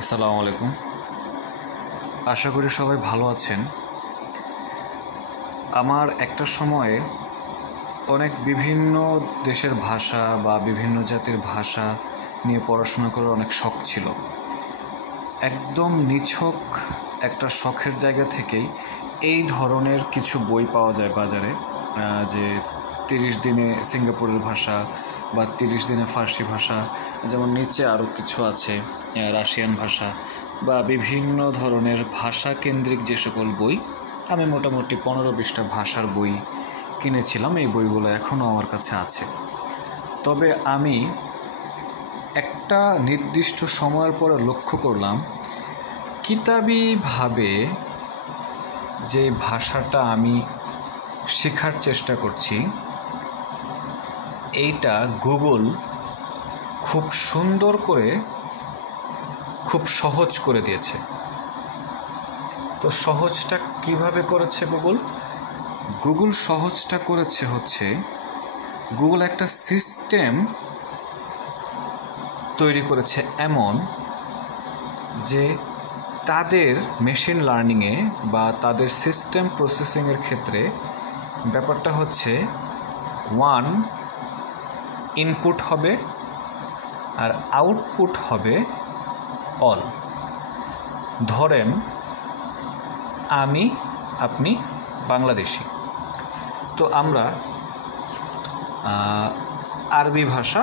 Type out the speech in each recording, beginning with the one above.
আসসালামু আলাইকুম। আশা করি সবাই ভালো আছেন। আমার একটা সময়ে অনেক বিভিন্ন দেশের ভাষা বা বিভিন্ন জাতির ভাষা নিয়ে পড়াশোনা করার অনেক শখ ছিল। একদম নিছক একটা শখের জায়গা থেকেই এই ধরনের কিছু বই পাওয়া যায় বাজারে, যে 30 দিনে সিঙ্গাপুরের ভাষা বা 30 দিনে ফার্সি ভাষা, যেমন নিচে আরও কিছু আছে, রাশিয়ান ভাষা বা বিভিন্ন ধরনের ভাষা কেন্দ্রিক যে সকল বই। আমি মোটামুটি 15-20টা ভাষার বই কিনেছিলাম। এই বইগুলো এখনও আমার কাছে আছে। তবে আমি একটা নির্দিষ্ট সময়ের পরে লক্ষ্য করলাম, কিতাবীভাবে যে ভাষাটা আমি শেখার চেষ্টা করছি, এইটা গুগল খুব সুন্দর করে, খুব সহজ করে দিয়েছে। তো সহজটা কিভাবে করেছে গুগল সহজটা করেছে হচ্ছে, গুগল একটা সিস্টেম তৈরি করেছে এমন যে তাদের মেশিন লার্নিংয়ে বা তাদের সিস্টেম প্রসেসিংয়ের ক্ষেত্রে ব্যাপারটা হচ্ছে ওয়ান ইনপুট হবে আর আউটপুট হবে অল। ধরেন আপনি বাংলাদেশি, তো আমরা আরবি ভাষা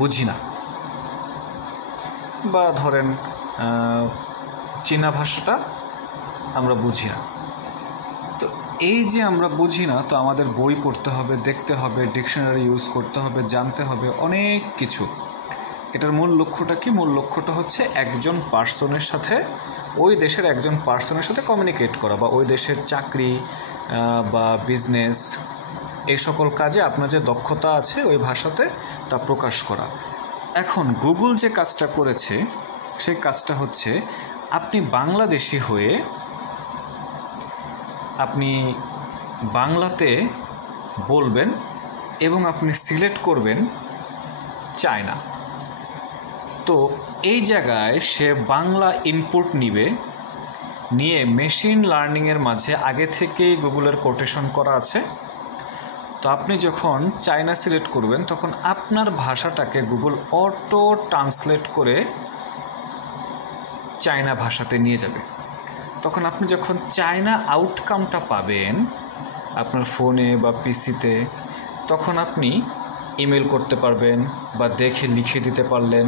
বুঝি না, বা ধরেন চীনা ভাষাটা আমরা বুঝি না। তো এই যে আমরা বুঝি না, তো আমাদের বই পড়তে হবে, দেখতে হবে, ডিকশনারি ইউজ করতে হবে, জানতে হবে অনেক কিছু। এটার মূল লক্ষ্যটা কি? মূল লক্ষ্যটা হচ্ছে একজন পার্সনের সাথে, ওই দেশের একজন পার্সনের সাথে কমিউনিকেট করা, বা ওই দেশের চাকরি বা বিজনেস, এই সকল কাজে আপনার যে দক্ষতা আছে ওই ভাষাতে তা প্রকাশ করা। এখন গুগল যে কাজটা করেছে, সেই কাজটা হচ্ছে আপনি বাংলাদেশি হয়ে আপনি বাংলাতে বলবেন এবং আপনি সিলেক্ট করবেন চায়না। তো এই জায়গায় সে বাংলা ইনপুট নিয়ে মেশিন লার্নিংয়ের মাঝে আগে থেকেই গুগলের কোটেশন করা আছে। তো আপনি যখন চায়না সিলেক্ট করবেন, তখন আপনার ভাষাটাকে গুগল অটো ট্রান্সলেট করে চায়না ভাষাতে নিয়ে যাবে। তখন আপনি যখন চায়না আউটকামটা পাবেন আপনার ফোনে বা পিসিতে, তখন আপনি ইমেল করতে পারবেন, বা দেখে লিখে দিতে পারলেন,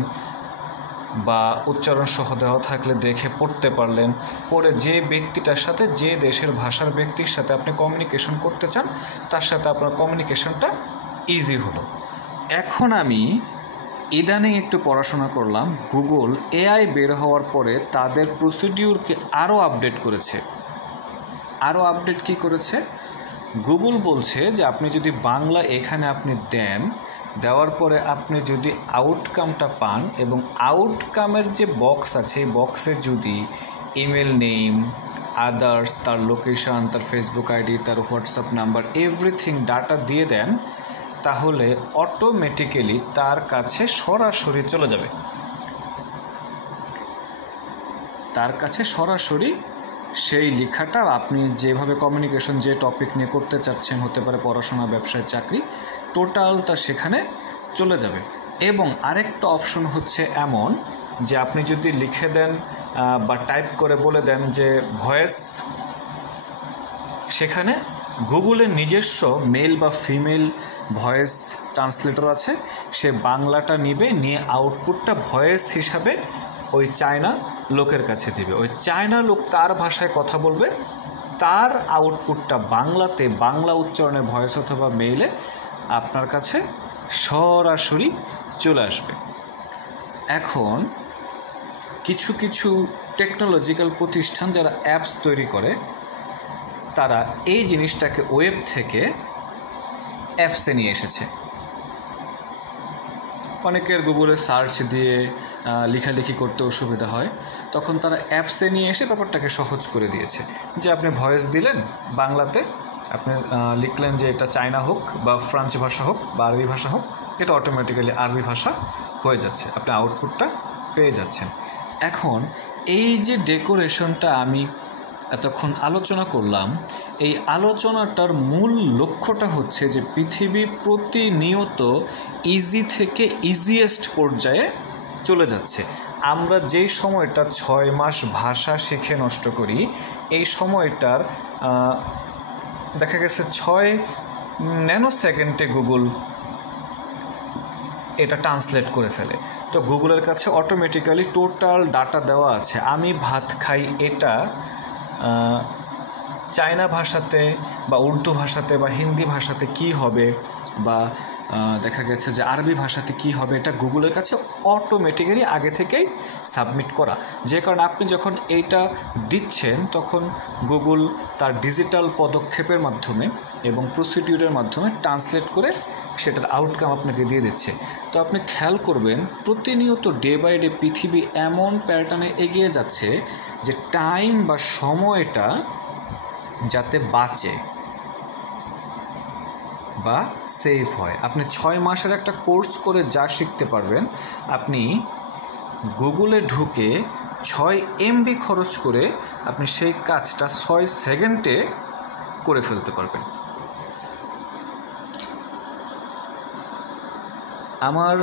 বা উচ্চারণ সহ দেওয়া থাকলে দেখে পড়তে পারলেন। পরে যে ব্যক্তিটার সাথে, যে দেশের ভাষার ব্যক্তির সাথে আপনি কমিউনিকেশন করতে চান, তার সাথে আপনার কমিউনিকেশনটা ইজি হলো। এখন আমি ইদানিং একটু পড়াশোনা করলাম, গুগল এআই বের হওয়ার পরে তাদের প্রসিডিউরকে আরও আপডেট করেছে। আরও আপডেট কি করেছে? গুগল বলছে যে আপনি যদি বাংলা এখানে আপনি দেওয়ার পরে আপনি যদি আউটকামটা পান, এবং আউটকামের যে বক্স আছে, এই বক্সে যদি ইমেল নেম, আদার্স, তার লোকেশান, তার ফেসবুক আইডি, তার হোয়াটসঅ্যাপ নাম্বার, এভরিথিং ডাটা দিয়ে দেন, তাহলে অটোমেটিক্যালি তার কাছে সরাসরি চলে যাবে। তার কাছে সরাসরি সেই লেখাটা, আপনি যেভাবে কমিউনিকেশন, যে টপিক নিয়ে করতে চাচ্ছেন, হতে পারে পড়াশোনা, ব্যবসায়, চাকরি, টোটালটা সেখানে চলে যাবে। এবং আরেকটা অপশন হচ্ছে এমন যে আপনি যদি লিখে দেন বা টাইপ করে বলে দেন যে ভয়েস, সেখানে গুগলের নিজস্ব মেল বা ফিমেল ভয়েস ট্রান্সলেটর আছে, সে বাংলাটা নিয়ে আউটপুটটা ভয়েস হিসাবে ওই চায়না লোকের কাছে দেবে। ওই চায়না লোক তার ভাষায় কথা বলবে, তার আউটপুটটা বাংলাতে, বাংলা উচ্চারণে ভয়েস অথবা মেইলে আপনার কাছে সরাসরি চলে আসবে। এখন কিছু কিছু টেকনোলজিক্যাল প্রতিষ্ঠান যারা অ্যাপস তৈরি করে, তারা এই জিনিসটাকে ওয়েব থেকে অ্যাপসে নিয়ে এসেছে। অনেকের গুগলে সার্চ দিয়ে লেখালেখি করতে অসুবিধা হয়, তখন তারা অ্যাপসে নিয়ে এসে ব্যাপারটাকে সহজ করে দিয়েছে। যে আপনি ভয়েস দিলেন বাংলাতে, আপনি লিখলেন যে এটা চায়না হোক বা ফ্রান্স ভাষা হোক বা আরবি ভাষা হোক, এটা অটোমেটিক্যালি আরবি ভাষা হয়ে যাচ্ছে, আপনি আউটপুটটা পেয়ে যাচ্ছেন। এখন এই যে ডেকোরেশনটা আমি এতক্ষণ আলোচনা করলাম, এই আলোচনাটার মূল লক্ষ্যটা হচ্ছে যে পৃথিবী প্রতিনিয়ত ইজি থেকে ইজিয়েস্ট পর্যায়ে চলে যাচ্ছে। আমরা যেই সময়টা 6 মাস ভাষা শিখে নষ্ট করি, এই সময়টার দেখা গেছে 6 ন্যানো সেকেন্ডে গুগল এটা ট্রান্সলেট করে ফেলে। তো গুগলের কাছে অটোমেটিক্যালি টোটাল ডাটা দেওয়া আছে। আমি ভাত খাই এটা চায়না ভাষাতে বা উর্দু ভাষাতে বা হিন্দি ভাষাতে কি হবে, বা দেখা গেছে যে আরবি ভাষাতে কি হবে, এটা গুগলের কাছে অটোমেটিক্যালি আগে থেকেই সাবমিট করা। যে কারণে আপনি যখন এইটা দিচ্ছেন তখন গুগল তার ডিজিটাল পদক্ষেপের মাধ্যমে এবং প্রসিডিউরের মাধ্যমে ট্রান্সলেট করে সেটার আউটকাম আপনাকে দিয়ে দিচ্ছে। তো আপনি খেয়াল করবেন প্রতিনিয়ত ডে বাই ডে পৃথিবী এমন প্যাটার্নে এগিয়ে যাচ্ছে যে টাইম বা সময়টা যাতে বাঁচে বা সেভ হয়। আপনি 6 মাসের একটা কোর্স করে যা শিখতে পারবেন, আপনি গুগলে ঢুকে 6 MB খরচ করে আপনি সেই কাজটা 6 সেকেন্ডে করে ফেলতে পারবেন। আমার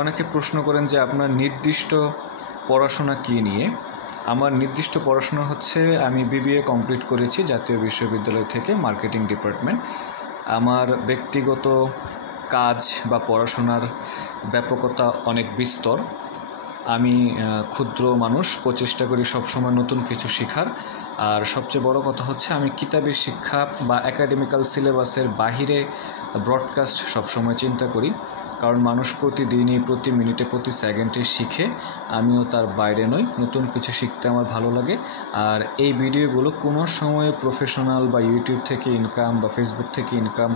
অনেকে প্রশ্ন করেন যে আপনার নির্দিষ্ট পড়াশোনা কী নিয়ে। আমার নির্দিষ্ট পড়াশোনা হচ্ছে, আমি BBA কমপ্লিট করেছি জাতীয় বিশ্ববিদ্যালয় থেকে, মার্কেটিং ডিপার্টমেন্ট। আমার ব্যক্তিগত কাজ বা পড়াশোনার ব্যাপকতা অনেক বিস্তর। আমি ক্ষুদ্র মানুষ, প্রচেষ্টা করি সবসময় নতুন কিছু শেখার। আর সবচেয়ে বড় কথা হচ্ছে আমি কিতাবী শিক্ষা বা একাডেমিক্যাল সিলেবাসের বাহিরে ব্রডকাস্ট সবসময় চিন্তা করি, কারণ মানুষ প্রতিদিনই, প্রতি মিনিটে, প্রতি সেকেন্ডে শিখে। আমিও তার বাইরে নই, নতুন কিছু শিখতে আমার ভালো লাগে। আর এই ভিডিওগুলো কোনো সময় প্রফেশনাল বা ইউটিউব থেকে ইনকাম বা ফেসবুক থেকে ইনকাম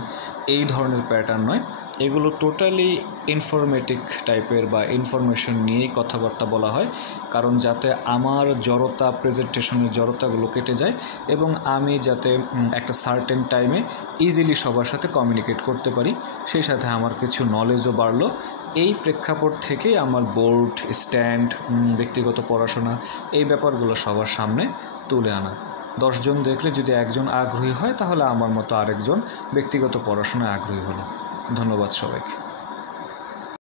এই ধরনের প্যাটার্ন নয়। এগুলো টোটালি ইনফরমেটিভ টাইপের বা ইনফরমেশন নিয়েই কথাবার্তা বলা হয়, কারণ যাতে আমার জড়তা, প্রেজেন্টেশনের জড়তাগুলো কেটে যায় এবং আমি যাতে একটা সার্টেন টাইমে ইজিলি সবার সাথে কমিউনিকেট করতে পারি, সেই সাথে আমার কিছু নলেজও বাড়লো। এই প্রেক্ষাপট থেকেই আমার বোর্ড, স্ট্যান্ড, ব্যক্তিগত পড়াশোনা, এই ব্যাপারগুলো সবার সামনে তুলে আনা। 10 জন দেখলে যদি একজন আগ্রহী হয়, তাহলে আমার মতো আরেকজন ব্যক্তিগত পড়াশোনায় আগ্রহী হলো। ধন্যবাদ সবাইকে।